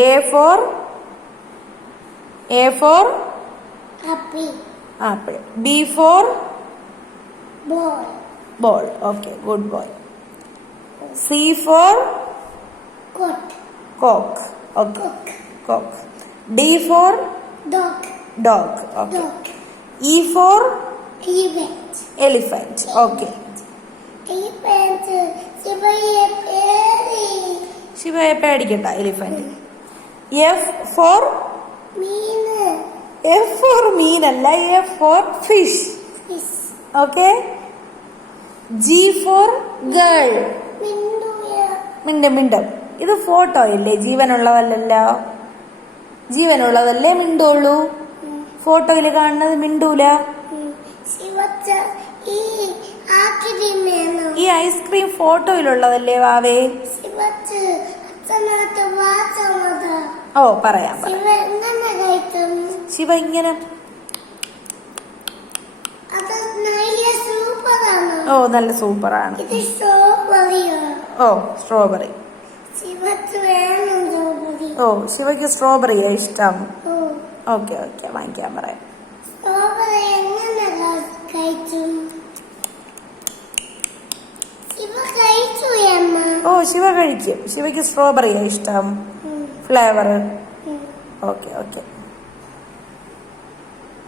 A for A for. Apple B for. Ball okay good boy C for. Cock okay. Cock D for Dog. Dog okay. E for Elephant. Elephant okay. ശിവയെ പേടിക്കണ്ട elephant F for. F for മീൻ അല്ല F for fish Fish. Okay G for girl. മിണ്ടും മിണ്ടും. ഇത് photo ഇല്ലേ? ജീവനുള്ളതല്ലല്ലോ. ജീവനുള്ളതല്ലേ മിണ്ടുള്ളൂ. ഫോട്ടോയിൽ കാണുന്നത് മിണ്ടൂല? ഈ ice cream ഫോട്ടോയിലുള്ളതല്ലേ വാവേ? ഓ പറയാം. ശിവ ഇങ്ങനെ ഓ നല്ല സൂപ്പറാണ്. ഓ സ്ട്രോബെറി. ഓ ശിവയ്ക്ക് സ്ട്രോബെറിയാ ഇഷ്ടം. ഓക്കെ ഓക്കെ വാങ്ങിക്കാൻ പറയാം. ഓ ശിവ കഴിക്കും. ശിവയ്ക്ക് സ്ട്രോബെറിയാ ഇഷ്ടം. ഫ്ലേവർ. Okay okay